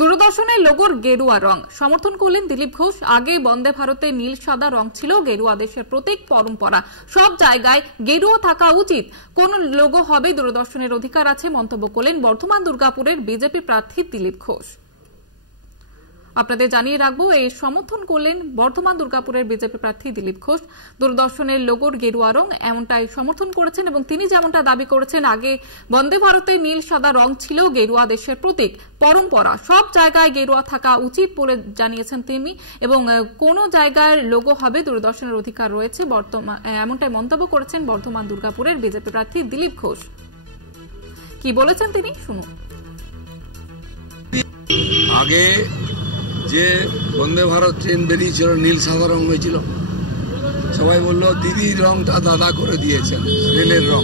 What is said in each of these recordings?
দূরদর্শনের লোগোর গেরুয়া রং সমর্থন করলেন দিলীপ ঘোষ। আগে বন্দে ভারতে নীল সাদা রং ছিল, গেরুয়া দেশের প্রতীক, পরম্পরা, সব জায়গায় গেরুয়া থাকা উচিত। কোন লোগো হবে, দূরদর্শনের অধিকার আছে, মন্তব্য করলেন বর্ধমান দুর্গাপুরের বিজেপি প্রার্থী দিলীপ ঘোষ। আপনাদের জানিয়ে রাখবো, এই সমর্থন করলেন বর্ধমান দুর্গাপুরের বিজেপি প্রার্থী দিলীপ ঘোষ। দূরদর্শনের লোগোর গেরুয়া রং এমনটাই সমর্থন করেছেন এবং তিনি যেমনটা দাবি করেছেন, আগে বন্দে ভারতে নীল সাদা রং ছিল, গেরুয়া দেশের প্রতীক, পরম্পরা, সব জায়গায় গেরুয়া থাকা উচিত বলে জানিয়েছেন তিনি। এবং কোন জায়গায় লোগো হবে, দূরদর্শনের অধিকার রয়েছে, এমনটাই মন্তব্য করেছেন বর্ধমান দুর্গাপুরের বিজেপি প্রার্থী দিলীপ ঘোষ। কি বলেছেন তিনি, শুনুন। আগে যে বন্দে ভারত ট্রেন বেরিয়েছিল নীল সাদা রং হয়েছিল, সবাই বললো দিদির রংটা দাদা করে দিয়েছেন, রেলের রং।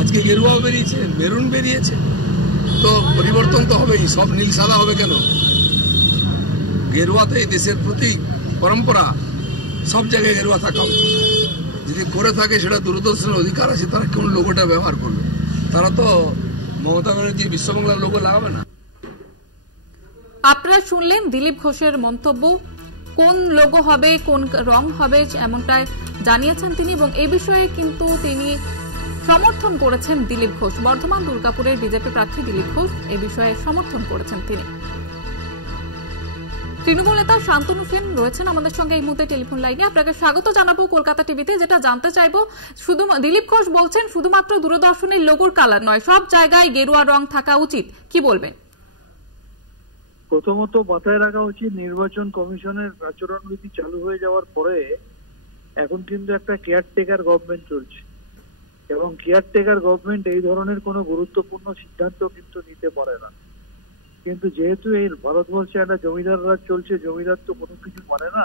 আজকে গেরুয়াও বেরিয়েছে, মেরুন বেরিয়েছে, তো পরিবর্তন তো হবেই। সব নীল সাদা হবে কেন? গেরুয়াতে এই দেশের প্রতীক, পরম্পরা, সব জায়গায় গেরুয়া থাকা উচিত। যদি করে থাকে সেটা দূরদর্শনের অধিকার আছে, তারা কোন লোগোটা ব্যবহার করবে? তারা তো মমতা ব্যানার্জি বিশ্ববাংলার লোগো লাগাবে না। আপনারা শুনলেন দিলীপ ঘোষের মন্তব্য। কোন লোগো হবে, কোন রং হবে, এমনটাই জানিয়েছেন তিনি এবং এই বিষয়ে কিন্তু তিনি সমর্থন করেছেন দিলীপ ঘোষ। বর্ধমান দুর্গাপুরের বিজেপি প্রার্থী দিলীপ ঘোষ এ বিষয়ে সমর্থন করেছেন তিনি। তৃণমূল নেতা শান্তনু সেন রয়েছেন আমাদের সঙ্গে এই মুহূর্তে টেলিফোন লাইনে। আপনাকে স্বাগত জানাবো কলকাতা টিভিতে। যেটা জানতে চাইবো, শুধু দিলীপ ঘোষ বলছেন শুধুমাত্র দূরদর্শনের লোগোর কালার নয়, সব জায়গায় গেরুয়া রং থাকা উচিত, কি বলবেন? প্রথমত মাথায় রাখা উচিত, নির্বাচন কমিশনের আচরণবিধি চালু হয়ে যাওয়ার পরে এখন কিন্তু একটা কেয়ারটেকার গভর্নমেন্ট চলছে এবং কেয়ারটেকার গভর্নমেন্ট এই ধরনের কোনো গুরুত্বপূর্ণ সিদ্ধান্ত কিন্তু নিতে পারে না। কিন্তু যেহেতু এই ভারতবর্ষে একটা জমিদার রাজ চলছে, জমিদার তো কোনো কিছু মানে না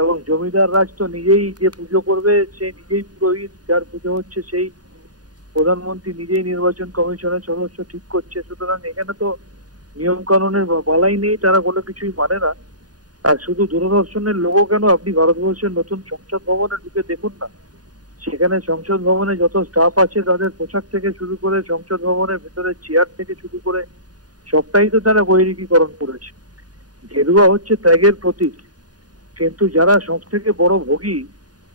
এবং জমিদার রাজ তো নিজেই যে পুজো করবে সে নিজেই পুরোহিত, যার পুজো হচ্ছে সেই প্রধানমন্ত্রী নিজেই নির্বাচন কমিশনের সদস্য ঠিক করছে। সুতরাং এখানে তো নিয়ম কানুনের বালাই নেই, তারা কোনো কিছুই মানে না। আর শুধু দূরদর্শনের লোগো কেন, আপনি ভারতবর্ষের নতুন সংসদ ভবনে ঢুকে দেখুন না, সেখানে সংসদ ভবনে যত স্টাফ আছে তাদের পোশাক থেকে শুরু করে সংসদ ভবনের ভেতরে চেয়ার থেকে শুরু করে সবটাই তো তারা বৈরিকীকরণ করেছে। গেরুয়া হচ্ছে ত্যাগের প্রতীক, কিন্তু যারা সব থেকে বড় ভোগী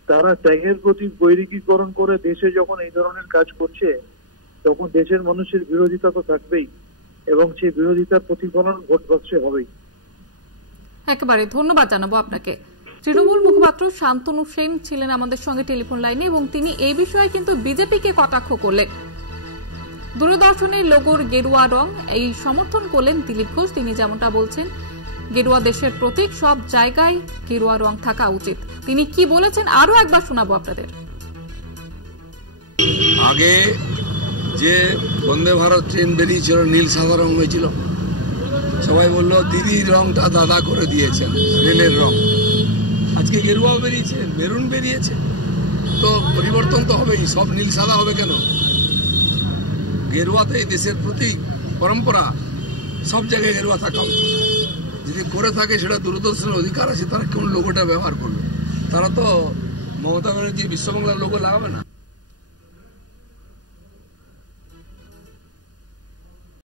তারা ত্যাগের প্রতীক বৈরিকীকরণ করে দেশে যখন এই ধরনের কাজ করছে, তখন দেশের মানুষের বিরোধিতা তো থাকবেই এবং সেই বিরোধিতার প্রতিফলন ভোট বাক্সে হবেই। একেবারে ধন্যবাদ জানাবো আপনাকে। তৃণমূল মুখপাত্র শান্তনু সেন ছিলেন আমাদের সঙ্গে টেলিফোন লাইনে এবং তিনি এই বিষয়ে কিন্তু বিজেপিকে কটাক্ষ করলেন। দূরদর্শনের লোগোর গেরুয়া রং এই সমর্থন করলেন দিলীপ ঘোষ। তিনি যেমনটা বলছেন, গেরুয়া দেশের প্রতীক, সব জায়গায় গেরুয়া রং থাকা উচিত। তিনি কি বলেছেন আরো একবার শোনাবো আপনাদের। আগে যে বন্দে ভারত ট্রেন বেরিয়েছিল নীল সাদা রং হয়েছিল, সবাই বললো দিদির রংটা দাদা করে দিয়েছেন, রেলের রং। আজকে গেরুয়াও বেরিয়েছে, মেরুন বেরিয়েছে, তো পরিবর্তন তো হবেই। সব নীল সাদা হবে কেন? গেরুয়াতে এই দেশের প্রতীক, পরম্পরা, সব জায়গায় গেরুয়া থাকা উচিত। যদি করে থাকে সেটা দূরদর্শনের অধিকার আছে, তারা কোন লোগোটা ব্যবহার করবে? তারা তো মমতা ব্যানার্জি বিশ্ববাংলার লোগো লাগাবে না।